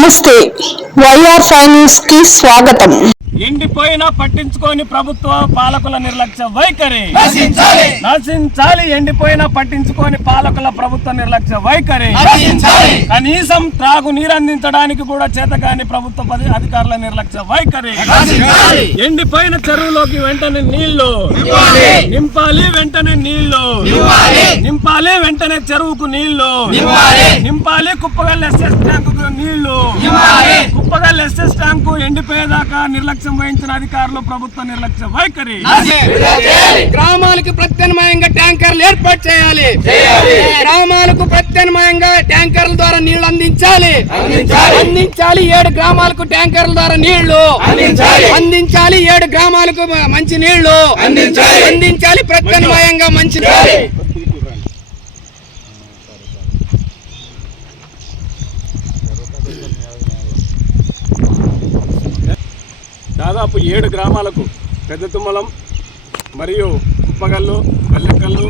నమస్తే. వైఆర్ ఫైనాన్స్కి స్వాగతం. ఎండిపోయినా పట్టించుకొని ప్రభుత్వ పాలకుల నిర్లక్ష్య వైఖరి. నశించాలి. ఎండిపోయినా పట్టించుకొని పాలకుల ప్రభుత్వ నిర్లక్ష్య వైఖరి. కనీసం త్రాగు నీరు అందించడానికి కూడా చేతకాని ప్రభుత్వ పది- అధికారుల నిర్లక్ష్య వైఖరి. ఎండిపోయిన చెరువులోకి వెంటనే నీళ్ళు. నింపాలి. వెంటనే నీళ్ళు నింపాలి. వెంటనే చెరువుకు నీళ్ళు నింపాలి. కుప్పగల్ ఎస్ఎస్ ట్యాంకు నీళ్ళు కుప్పగల్ ఎస్ఎస్ ట్యాంకు ఎండిపోయేదాకా నిర్లక్ష్యం వహించిన అధికారులు ప్రభుత్వ నిర్లక్ష్య వైఖరి. గ్రామాలకు ప్రత్యామ్నాయంగా ట్యాంకర్లు ఏర్పాటు చేయాలి. గ్రామాలకు ప్రత్యామ్నాయంగా ట్యాంకర్ల ద్వారా నీళ్ళు అందించాలి. అందించాలి. ఏడు గ్రామాలకు ట్యాంకర్ల ద్వారా నీళ్ళు. అందించాలి. ఏడు గ్రామాలకు మంచి నీళ్ళు. అందించాలి. ప్రత్యామ్నాయంగా మంచి దాదాపు ఏడు గ్రామాలకు పెద్ద తుమ్మలం మరియు కుప్పగల్లు పల్లెకల్లు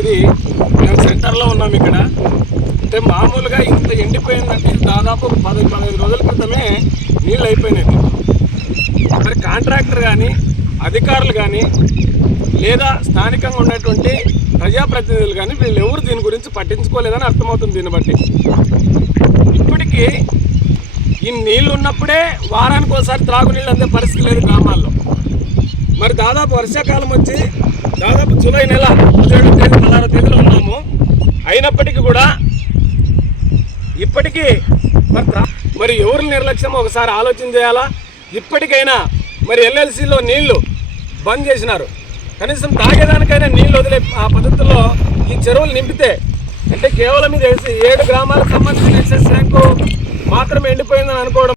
ఇది మేము సెంటర్లో ఉన్నాం ఇక్కడ. అంటే మామూలుగా ఇంత ఎండిపోయిందంటే దాదాపు పది పదహైదు రోజుల క్రితమే నీళ్ళు అయిపోయినాయి. మరి కాంట్రాక్టర్ కానీ అధికారులు కానీ లేదా స్థానికంగా ఉన్నటువంటి ప్రజాప్రతినిధులు కానీ వీళ్ళు ఎవరు దీని గురించి పట్టించుకోలేదని అర్థమవుతుంది దీన్ని బట్టి. ఇప్పటికీ ఈ నీళ్ళు ఉన్నప్పుడే వారానికి ఒకసారి త్రాగునీళ్ళు అందే పరిస్థితి లేదు గ్రామాల్లో. మరి దాదాపు వర్షాకాలం వచ్చి దాదాపు జూలై నెల పదిహేడు తేదీ పదహారు తేదీలో ఉన్నాము. అయినప్పటికీ కూడా ఇప్పటికీ మరి మరి ఎవరు నిర్లక్ష్యం ఒకసారి ఆలోచన చేయాలా? ఇప్పటికైనా మరి ఎల్ఎల్సిలో నీళ్ళు బంద్ చేసినారు. కనీసం తాగేదానికైనా నీళ్ళు వదిలే ఆ పద్ధతిలో ఈ చెరువులు నింపితే అంటే కేవలం ఇది ఏడు గ్రామాలకు సంబంధించిన ఎస్ఎస్ ట్యాంకు మాత్రమే ఎండిపోయిందని అనుకోవడం